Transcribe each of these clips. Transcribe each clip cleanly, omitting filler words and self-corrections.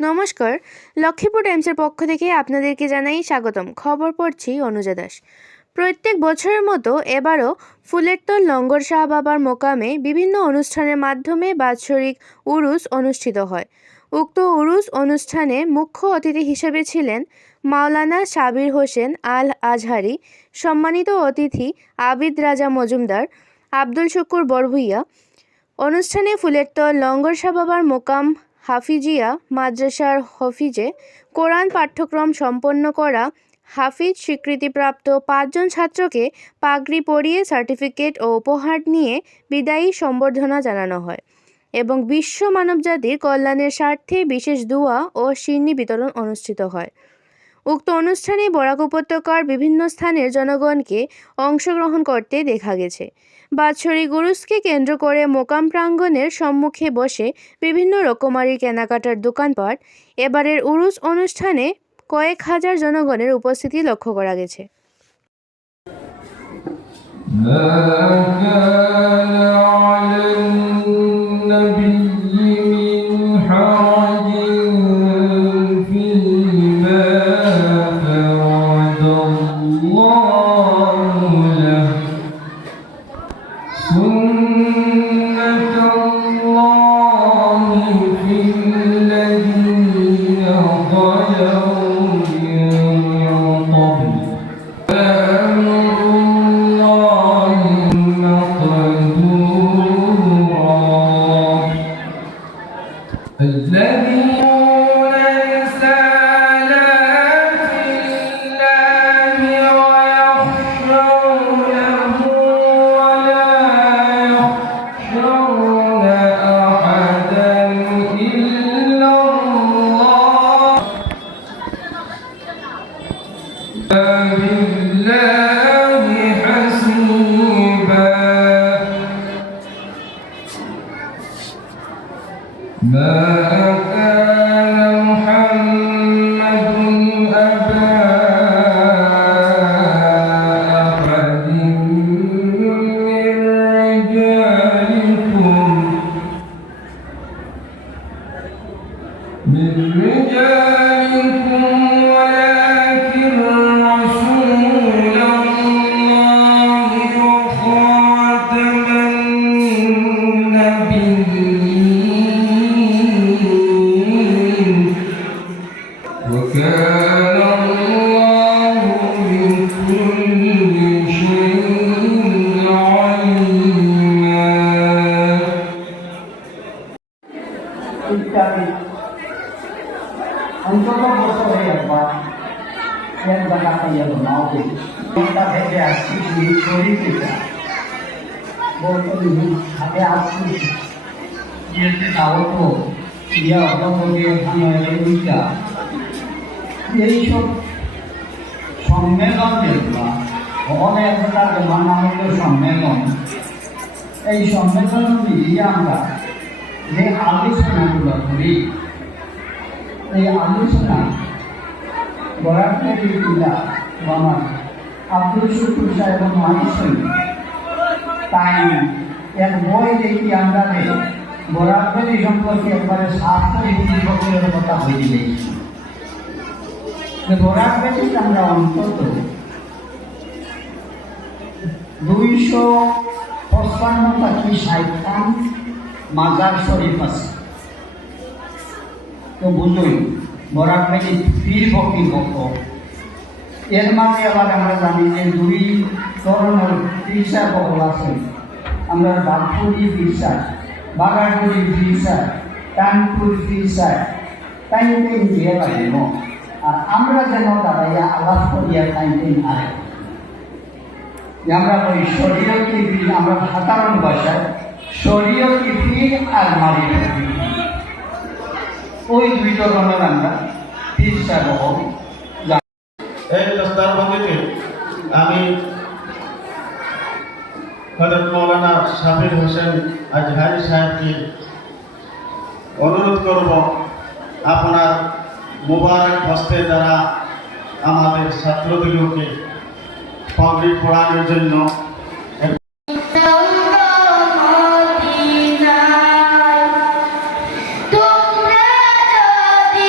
নমস্কার, লক্ষ্মীপুর টাইমসের পক্ষ থেকে আপনাদেরকে জানাই স্বাগতম। খবর পড়ছি অনুজা দাস। প্রত্যেক বছরের মতো এবারও ফুলেরতল লঙ্গর শাহ বাবার মোকামে বিভিন্ন অনুষ্ঠানের মাধ্যমে বাৎসরিক উরুস অনুষ্ঠিত হয়। উক্ত উরুস অনুষ্ঠানে মুখ্য অতিথি হিসেবে ছিলেন মাওলানা সাবির হোসেন আল আজহারি, সম্মানিত অতিথি আবিদ রাজা মজুমদার, আব্দুল শুকুর বরভুইয়া। অনুষ্ঠানে ফুলেরতল লঙ্গর শাহ বাবার মোকাম হাফিজিয়া মাদ্রাসার হফিজে কোরআন পাঠ্যক্রম সম্পন্ন করা হাফিজ স্বীকৃতিপ্রাপ্ত 5 জন ছাত্রকে পাগড়ি পরিয়ে সার্টিফিকেট ও উপহার নিয়ে বিদায়ী সম্বর্ধনা জানানো হয় এবং বিশ্ব মানবজাতির কল্যাণের স্বার্থে বিশেষ দুয়া ও শিরনি বিতরণ অনুষ্ঠিত হয়। উক্ত অনুষ্ঠানে বরাক উপত্যকার বিভিন্ন স্থানের জনগণকে অংশগ্রহণ করতে দেখা গেছে। বাৎসরিক উরুসকে কেন্দ্র করে মোকাম প্রাঙ্গণের সম্মুখে বসে বিভিন্ন রকমারি কেনাকাটার দোকানপাট। এবারের উরুস অনুষ্ঠানে কয়েক হাজার জনগণের উপস্থিতি লক্ষ্য করা গেছে। অন্তত বছরে একবার এক জায়গা পাইয়া মাওকে ঘন্টা ভেবে আসছি শরীরকে বলতে হাতে আসছি ইয়েতে তাও তো ইয়া অবলম্বনে দুইটা এইসব সম্মেলন যেগুলা অনেক নামিত সম্মেলন, এই সম্মেলন মিলিয়ে আমরা যে আলোচনাগুলো করি, এই আলোচনা বরাকপুরের পিতা আমার আব্দুল শুকুর সাহেব মানুষের তাই এক বই দেখি আমরা বরাকপুরি সম্পর্কে একবারে শাস্ত্রের কথা হয়ে গেছি। বরাকপুরি আমরা অন্তত 255টা কি 60টা মাজার শরীফ আছে। তো বুঝুই বরাকপুরি পীর ফকির কত, এর মাঝে আবার আমরা জানি যে 2 ধরনের পীর সাহেব আছে। আমরা বাঘপুরি পীর সাহেব, বাগারপুরি পীর সাহেব, কানপুর পীর সাহেব, তাইতে দিয়ে পারিব। আর আমরা যেন দাঁড়াইয়া আলাপ করিয়া তাইতে আরে আমরা ওই শরীয়তি পীর, আমরা সাধারণ ভাষায় শরীয়তি পীর আর মারিফ পীর, ওই 2 ধরনের আমরা পীর সাহেব। এই দস্তারবন্দিতে আমি হযরত মাওলানা সাবির হোসেন আজহারি সাহেবকে অনুরোধ করব আপনার মুবারক হস্তে দ্বারা আমাদের ছাত্রদিগকে পাগড়ি পরানোর জন্য তোমরা যদি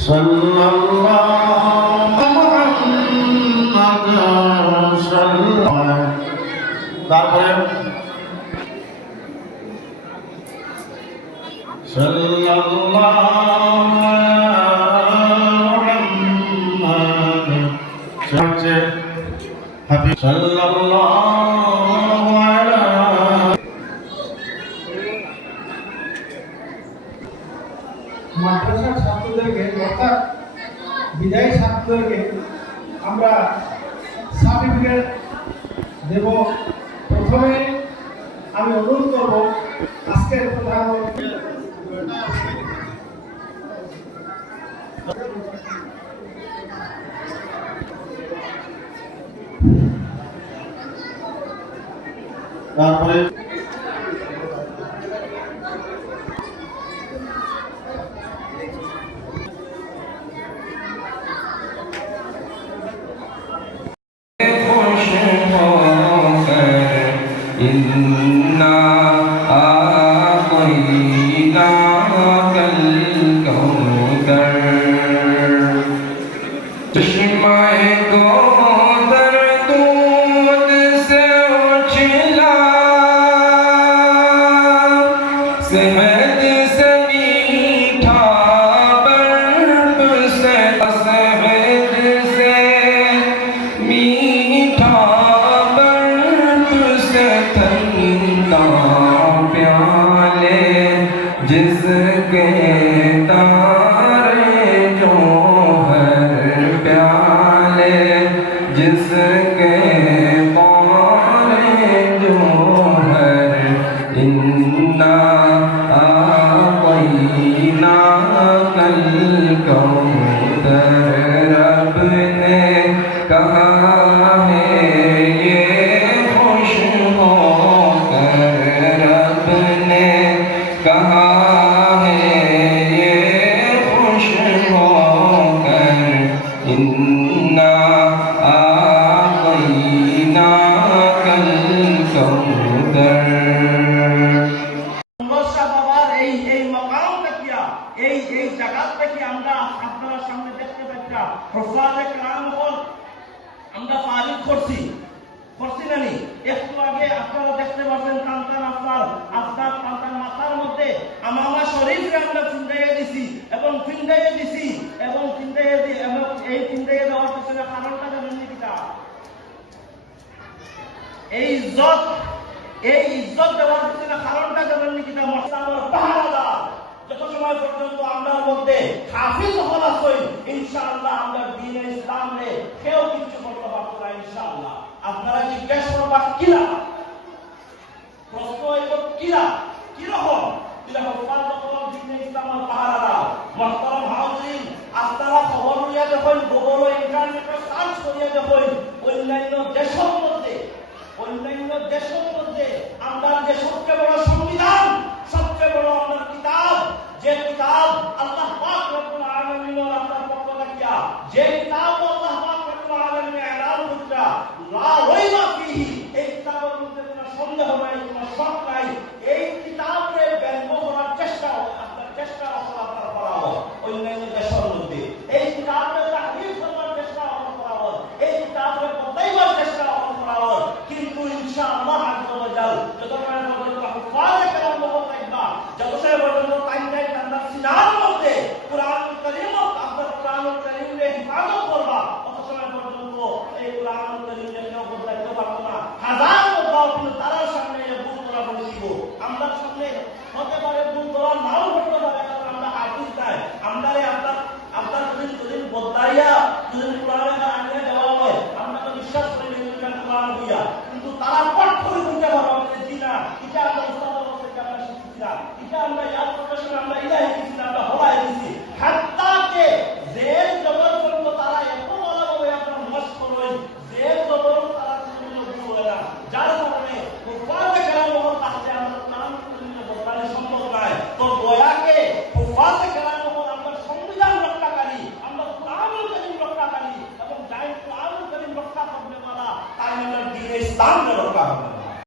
সাল্লাল্লাহু মুহাম্মাদুর সাল্লাল্লাহু তারপরে মাদ্রাসার ছাত্রদেরকে অর্থাৎ বিদায়ী ছাত্রদেরকে আমরা সার্টিফিকেট দেব। প্রথমে আমি অনুরোধ করব আজকের প্রধান তারপরে إنا أعطيناك الكوثر चश्माए कौसर दूध से उछला शहद से मीठा बर्फ से शहद से मीठा बर्फ से ठंडा प्याले जिसके तारे जो प्याले जिसके पारे जो हर इन्ना आक़ीना कल कौसर रब ने कहा है ये खुश होकर रब ने कहा है ये खुश होकर इन्ना आक़ीनाकल कौसर সংঘর্ষা বাবার এই মকামটা কিয়া এই জায়গাটা কি আমরা আপনারা সামনে দেখতে পাচ্ছি প্রফাতে কালাম হল আমরা ফারিক করছি নানি একটু আগে আপনারা দেখতে পাচ্ছেন কান্তান আপনার কান্তান মাথার মধ্যে আমামা শরীফকে আমরা ফিন্দাইয়ে দিছি এবং এই ফিন্দাইয়ে দেওয়ার পিছনে কারণটা জানেন নাকি তা এই ইজ্জত দেওয়ার পিছনে কারণটা জানেন নাকি তা মসলামর পাহারাদার যত সময় পর্যন্ত আমরা মধ্যে হাফিজ হল আসই ইনশাআল্লাহ আমরা দ্বীনে ইসলামে কেউ কিছু করতে পারবো না ইনশাআল্লাহ। আপনারা জিজ্ঞেস করবা কিরা প্রশ্ন হইল কিরকম দ্বীনে ইসলামের পাহারাদার মোহতারাম হাজিরিন আপনারা খবর লইয়া দেখুন গুগল ইন্টারনেটে সার্চ করিয়া দেখুন অন্যান্য দেশের মধ্যে আমরা যে সবচেয়ে বড় সংবিধান সবচেয়ে বড় আমার কিতাব যে কিতাব আল্লাহ পাক রব্বুল আলামিনের আপনার পক্ষ থেকে যে কিতাব আল্লাহ পাক রব্বুল আলামিন এলান করেছে লা রাইবা ফিহি এই কিতাবের মধ্যে কোনো সন্দেহ নাই কোনো শক নাই এই কিতাবে ব্যঙ্গ করার চেষ্টা আপনার করা হয় অন্যান্য দেশের মধ্যে এই কিতাবে তাহরিফ করার চেষ্টা করা হয় এই কিতাবে বদলাইবার চেষ্টা করা হয় কিন্তু ইনশাআল্লাহ আজ্জা ওয়া জাল যতক্ষণ পর্যন্ত হুফাজে কালাম বলতে থাকবা যতক্ষণ পর্যন্ত তাইনাই তান্দার সিনার মধ্যে কুরআনুল কারীম আপনার কুরআনুল কারীমের হিফাজত করবা তত সময় পর্যন্ত এই কুরআনুল কারীমের কেউ বদলাইতে পারবে না। হাজার বদলাও কিন্তু তার সামনে ভুল করা বলে দিব আমরা সামনে হতে পারে ভুল করা নাও হতে পারে কারণ আমরা হাফিজ নাই আমরা আপনার যদি বদলাইয়া যদি কুরআনের আইনে দেওয়া হয় আমরা তো বিশ্বাস করি কুরআন হইয়া কিন্তু তারা পট করে বলতে পারবে জি না এটা আমরা উস্তাদের থেকে আমরা শিখছিলাম এটা আমরা ইয়াদ করতে সময় আমরা ইলাহি শিখছিলাম আমরা হলাই দিছি হাত্তাকে যে জবর পর্যন্ত তারা এত ভালোভাবে আপনার মস্ত করেন যে জবর তারা কোনো ভুল হয় না যার কারণে হুফাজে কালাম হল তাহলে আমরা কোরআন বদলানো সম্ভব নয়। তো দয়াকে হুফাজে কালাম হল আমরা সংবিধান রক্ষাকারী আমরা কুরআনুল কারীম রক্ষাকারী এবং যাই কুরআনুল কারীম রক্ষা করবে বলা তাই আমরা দ্বীনে ইসলাম রক্ষা হবে।